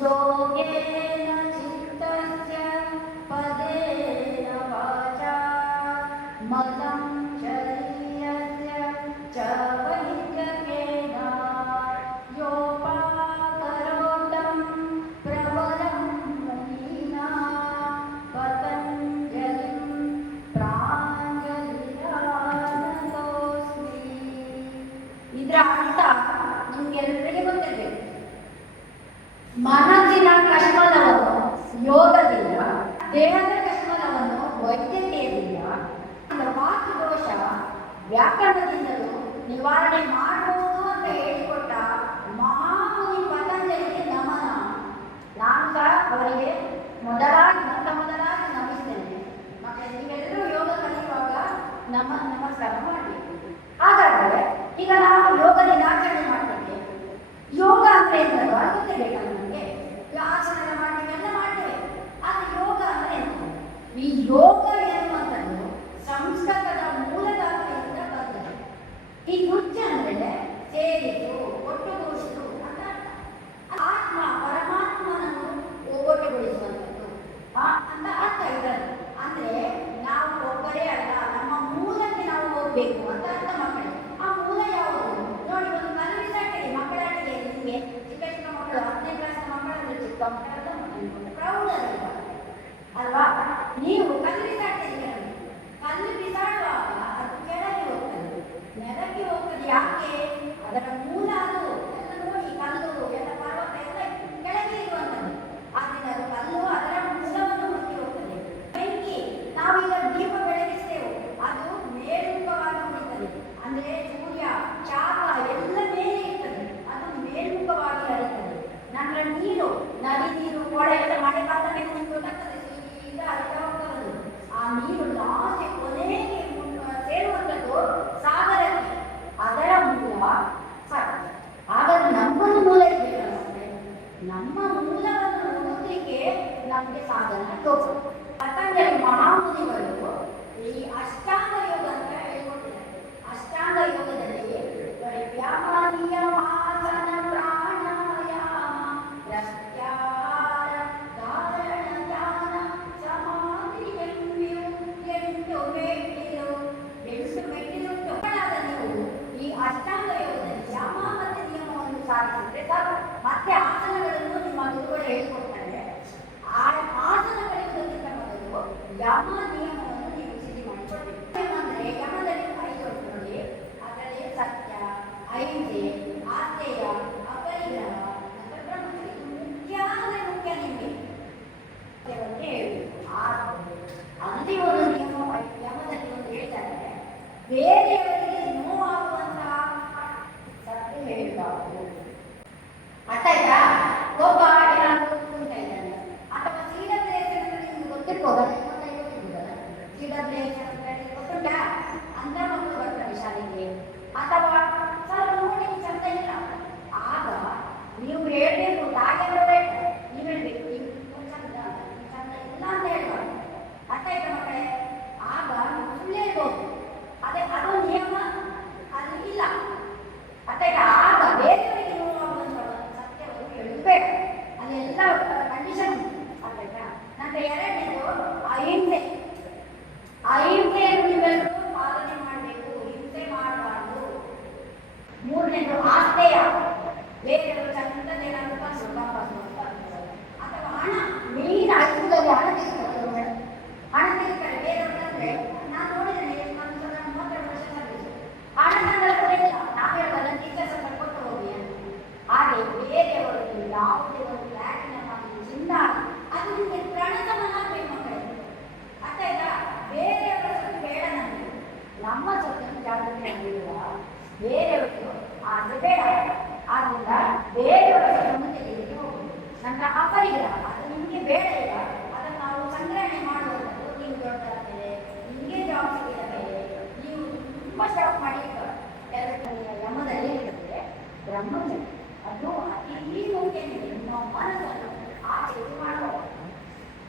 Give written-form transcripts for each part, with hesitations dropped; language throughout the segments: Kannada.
योगेन चित्तस्य पदेन वाचा मलं शरीरस्य च वैद्यकेन योपाकरोतं प्रबलं मुनिना पतञ्जलिं ಪ್ರಾಂಜಲಿರಾನತೋಸ್ಮಿ. ಇದರ ಅರ್ಥ ನಿಮ್ಗೆಲ್ಲರಿಗೂ ಗೊತ್ತಿರಬೇಕು. ಮನಸ್ಸಿನ ಕಶ್ಮಲವನ್ನು ಯೋಗದಿಂದ, ದೇಹದ ಕಶ್ಮಲವನ್ನು ವೈದ್ಯಕೀಯದಿಂದ, ವಾಸ್ತುದೋಷ ವ್ಯಾಕರಣದಿಂದಲೂ ನಿವಾರಣೆ ಮಾಡಬಹುದು ಅಂತ ಹೇಳಿಕೊಟ್ಟ ಮಹಾಮುನಿ ಪತಂಜಲಿಗೆ ನಮನ. ನಾನು ಸಹ ಅವರಿಗೆ ಮೊದಲಾಗಿ ನಮಿಸ್ತೇನೆ. ಮತ್ತೆ ನೀವೆಲ್ಲರೂ ಯೋಗ ಕಲಿಯುವಾಗ ನಮಸ್ಕಾರ ಮಾಡಬೇಕು. ಹಾಗಾದರೆ ಈಗ ನಾವು ಯೋಗ ದಿನಾಚರಣೆ ಮಾಡ್ತೇವೆ. ಯೋಗ ಅಂದ್ರೆ ಎಂತದ್ದು ಅದು ಗೊತ್ತಿರಬೇಕಲ್ಲ ನಮಗೆ. ಆಸನ ಮಾಡ್ತೀವಿ ಎಲ್ಲ ಮಾಡ್ತೇವೆ, ಆದರೆ ಯೋಗ ಅಂದ್ರೆ ಎಂತ? ಈ ಯೋಗ ಎನ್ನುವಂಥದ್ದು ಸಂಸ್ಕೃತದ ಮೂಲಧಾತುವಿನಿಂದ ಬಂದಿದೆ. ಈ ಯುಜ ಅಂದ್ರೆ ಸೇರಿತು, ಒಟ್ಟುಗೂಡಿಸಿತು ಅಂತ ಅರ್ಥ. ಆತ್ಮ ಪರಮಾತ್ಮನನ್ನು ಒಟ್ಟುಗೂಡಿಸುವಂಥದ್ದು ಅಂತ ಅರ್ಥ ಇದರಲ್ಲಿ. ಅಂದ್ರೆ ನಾವು ಒಬ್ಬರೇ ಅಲ್ಲ, ನಮ್ಮ ಮೂಲಕ್ಕೆ ನಾವು ಹೋಗ್ಬೇಕು ಅಂತ ಅರ್ಥ ಮಕ್ಕಳಿಗೆ. ಆ ಮೂಲ ಯಾವುದು ನೋಡಿ, ಒಂದು ಕಲಿಸಾಟಿಗೆ ಮಕ್ಕಳಾಟಿಗೆ ನಿಮಗೆ ಚಿಕ್ಕ ಚಿಕ್ಕ ಮಕ್ಕಳು 10ನೇ ಕ್ಲಾಸ್ ಮಕ್ಕಳನ್ನು ಚಿಕ್ಕ ಮಕ್ಕಳಲ್ಲ ಪ್ರೌಢ ಅಲ್ವಾ? ನೀವು ಕಲಿಸಾಟಿಗೆ ಕಲ್ಲು ಬಿಸಾಡುವಾಗ ಅದು ಕೆಳಗೆ ಹೋಗ್ತದೆ, ನೆಲಕ್ಕೆ ಹೋಗ್ತದೆ. ಯಾಕೆ? ಅದರ ಮೂಲ ಅದು ಎಲ್ಲ ನೋಡಿ, ಕಲ್ಲು ಎಲ್ಲ ಪರ್ವತ ಎಲ್ಲ ಕೆಳಗೆ ಇರುವಂಥದ್ದು. ಆದ್ದರಿಂದ ಅದು ಕಲ್ಲು ಅದರ ಮೂಲವನ್ನು ಮುಟ್ಟಿ ಹೋಗ್ತದೆ. ಬೆಂಕಿ, ನಾವೀಗ ದೀಪ ಬೆಳಗಿಸ್ತೇವೆ, ಅದು ಮೇಲ್ಮುಖವಾಗಿ ಉಳಿತದೆ. ಅಂದ್ರೆ ಸೂರ್ಯ ಚಾಪ ಎಲ್ಲ ಮೇಲೆ ಇರ್ತದೆ, ಅದು ಮೇಲ್ಮುಖವಾಗಿ ಹರಿತದೆ. ನಂತರ ನೀರು, ನದಿ ನೀರು, ಕೊಡ ಎಲ್ಲ ಮಳೆಗಾಲದಲ್ಲಿ ಗೊತ್ತಾಗ್ತದೆ, ಸೀದಾ ಹರಿತಾ ಹೋಗ್ತದೆ. ಆ ನೀರು ಲಾಸ್ಟ್ ಕೊನೆಗೆ ಸೇರುವಂಥದ್ದು ಸಾಗರಕ್ಕೆ, ಅದರ ಮೂಲ ಸಾಗರ. ಹಾಗಾದ್ರೆ ನಮ್ಮದು ಮೂಲ ಇದೆಯಲ್ಲ, ನಮ್ಮ ಮೂಲವನ್ನು ಹುಡುಕಲಿಕ್ಕೆ ನಮಗೆ ಸಾಧನ ಯೋಗ. ಪತಂಜಲಿ ಮಹಾಮುನಿಗಳು ಈ ಅಷ್ಟಾಂಗ ಯೋಗ ಅಂತ ಹೇಳ್ಕೊಟ್ಟಿದ್ದಾರೆ. ಅಷ್ಟಾಂಗ ಯೋಗದಲ್ಲಿ ವ್ಯಾಯಾಮ, ಆಸನ, ಪ್ರಾಣಾಯಾಮ, ಪ್ರತ್ಯಾಹಾರ, ಧಾರಣ, ಧ್ಯಾನ, ಸಮಾಧಿ, ಎಂಟು ಮೆಟ್ಟಿಲುಂಟು. ನೀವು ಈ ಅಷ್ಟಾಂಗ ಯೋಗದಲ್ಲಿ ಯಮ ಮತ್ತು ನಿಯಮವನ್ನು ಸಾಧಿಸಿದ್ರೆ ಸಾಕು. ಮತ್ತೆ ಆಸನಗಳನ್ನು ನಿಮ್ಮ ಗುರುಗಳು ಹೇಳಿಕೊಡ್ತಾರೆ. ಆ ಆಸನಗಳಿಗೋದಕ್ಕಿಂತ ಮೊದಲು ಯಮ ನಿಯಮವನ್ನು ನೀವು ಸಿದ್ಧಿ ಮಾಡಿಕೊಡ್ಬೇಕು. ಅಂದ್ರೆ ಯಮದಲ್ಲಿ 5 ಉಂಟು ನೋಡಿ. ಅದರಲ್ಲಿ ಸತ್ಯ, ಅಹಿಂಸೆ, ಆಸ್ತೆಯ, ಅಪರಿಗ್ರಹ, ಬ್ರಹ್ಮಚರ್ಯ. ಇದು ಮುಖ್ಯ ಅಂದ್ರೆ ಮುಖ್ಯ ನಿಮಗೆ ಹೇಳಬೇಕು. ಅಲ್ಲಿ ಒಂದು ನಿಯಮ ಯಮದಲ್ಲಿ ಒಂದು ಹೇಳ್ತಾರೆ, ಬೇರೆಯವರಿಗೆ ನೋವಾಗುವಂತಹ ಸತ್ಯ ಹೇಳಬಾರದು. ಅರ್ಥ ಆಯ್ತಾ? ಒಬ್ಬ ಏನಾದರೂ ಕುಂತ ಇದ್ದಾನೆ, ಅಥವಾ CWS ನಿಮ್ಗೆ ಗೊತ್ತಿರ್ಬೋದಲ್ಲ, CWS ಗೊತ್ತುಂಟಾ? ಅಂತ ಮಕ್ಕಳು ಬರ್ತಾರೆ ಶಾಲೆಗೆ, ಅಥವಾ ಸ್ವಲ್ಪ ನೋಡಿ ಚಂದ ಇಲ್ಲ, ಆಗ ನೀವು ಹೇಳ್ಬೇಕು. ತಾಯಿಯವರೇ ನೀವು ಹೇಳ್ಬೇಕು, ನೀವು ಚಂದ ಇಲ್ಲ ಅಂತ ಹೇಳ್ಬಾರ್ದು. ಅರ್ಥ ಆಯ್ತಾ ಮಕ್ಕಳೇ? ಆಗ ನೀವು ಸುಳ್ಳು ಹೇಳ್ಬೋದು. ಅದು ನಿಯಮ ಅದು ಇಲ್ಲ. ಅರ್ಥ ಆಯ್ತಾ? ಆಗ ಬೇರೆಯವರಿಗೆ ನೋವಾಗುವಂಥ ಸತ್ಯವನ್ನು ಹೇಳಬೇಡ. ಅದೆಲ್ಲ ಕಂಡೀಷನ್. ಅರ್ಥ ಆಯ್ತಾ? ನಂತರ ಎರಡನೇದು ಅಹಿಂಸೆ. ಅಹಿಂಸೆಯನ್ನು ನೀವೆಲ್ಲರೂ ಪಾಲನೆ ಮಾಡಬೇಕು, ಹಿಂಸೆ ಮಾಡಬಾರ್ದು. ಮೂರನೇದು ಆಸ್ತೆಯ, ಬೇರೆಯವರು ಚಂದದೇನಾದ್ರು ಅಥವಾ ಹಣ. ಮೀನ್ ಹಸುದಲ್ಲಿ ಹಣ ತೆಗಿತಾರೆ, ಹಣ ತೆಗಿತಾರೆ ಬೇರೆಯವರು. ಅಂದ್ರೆ ನಾನು ನೋಡಿದ್ದೇನೆ, 32 ವರ್ಷ ಸರ್ವಿಸ್, ಹಣ ತಂದ್ರೆ ಕೊಡಲಿಲ್ಲ. ನಾವು ಹೇಳೋದಲ್ಲ, ಟೀಚರ್ಸ್ ಅಂತ ಕೊಟ್ಟು ಹೋಗಿ. ಹಾಗೆ ಬೇರೆಯವರು ಯಾವುದೇ ಒಂದು ಪ್ಲಾಟಿನಮ್ ಆಗಲಿ, ಚಿನ್ನ ಅದು ನಿಮಗೆ ಪ್ರಣತಮನ ಆಗಬೇಕು ಮಕ್ಕಳೇ. ಅರ್ಥ ಆಯ್ತಾ? ಬೇರೆಯವರ ಸ್ವತ್ತು ಬೇಡ ನಮಗೆ, ನಮ್ಮ ಸ್ವತ್ತನ್ನು ಜಾಗೃತಿ ಆಗಿರುವ ಬೇರೆಯವರು ಅದು ಬೇಡ. ಆದ್ದರಿಂದ ಬೇರೆಯವರ ಸ್ವತ್ತನ್ನು ತೆಗೆಯಲಿಕ್ಕೆ ಹೋಗುದು. ನಂತರ ಅಪರಿಗ್ರಹ, ಅದು ನಿಮಗೆ ಬೇಡ ಇಲ್ಲ, ಅದನ್ನು ನಾವು ಸಂಗ್ರಹಣೆ ಮಾಡುವಂಥದ್ದು. ನೀವು ದೊಡ್ಡದಾಗ್ತದೆ, ನಿಮಗೆ ಜಾಬ್ ಸಿಕ್ಕಿದ ಮೇಲೆ ನೀವು ತುಂಬ ಸ್ಟಾಪ್ ಮಾಡಿ. ಯಮದಲ್ಲಿ ಇರ್ತದೆ ಬ್ರಹ್ಮಚರ್ಯ, ಅದು ಅತಿ ಮುಖ್ಯ. ನಿಮ್ಮ ಮನಸ್ಸನ್ನು ಆಚೆ ಮಾಡಬಹುದು.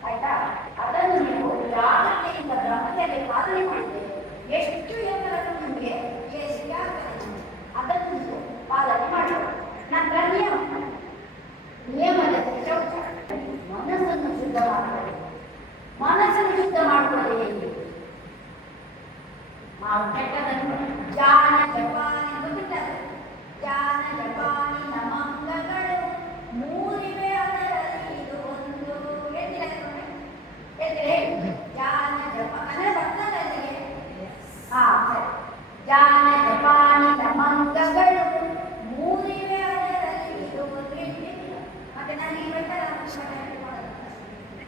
ಆಯ್ತಾ? ಅದನ್ನು ನೀವು ಜಾಗ್ರತೆಯಿಂದ ಬ್ರಹ್ಮಚರ್ಯ ಪಾಲನೆ ಮಾಡಿದ್ರೆ ಎಷ್ಟು ಎತ್ತರಗಳು ನಿಮಗೆ ಆಗ್ತದೆ, ಅದನ್ನು ಪಾಲನೆ ಮಾಡಬಹುದು. ನಂತರ ನಿಯಮದ ಚೌಕ ನನಗೆ ಬೈತಾರೆ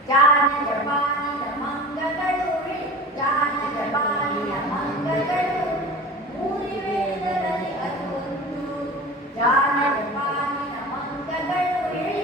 ಜಾನ ಜಪಾನಿನ ಮಂಗಗಳು ಜಾನ ಜಪಾನಿನ ಮಂಗಗಳು ಮೂರಿ ವೇದದಲ್ಲಿ ಅದು ಒಂದು ಜಾನ ಜಪಾನಿನ ಮಂಗಗಳು ಹೇಳಿ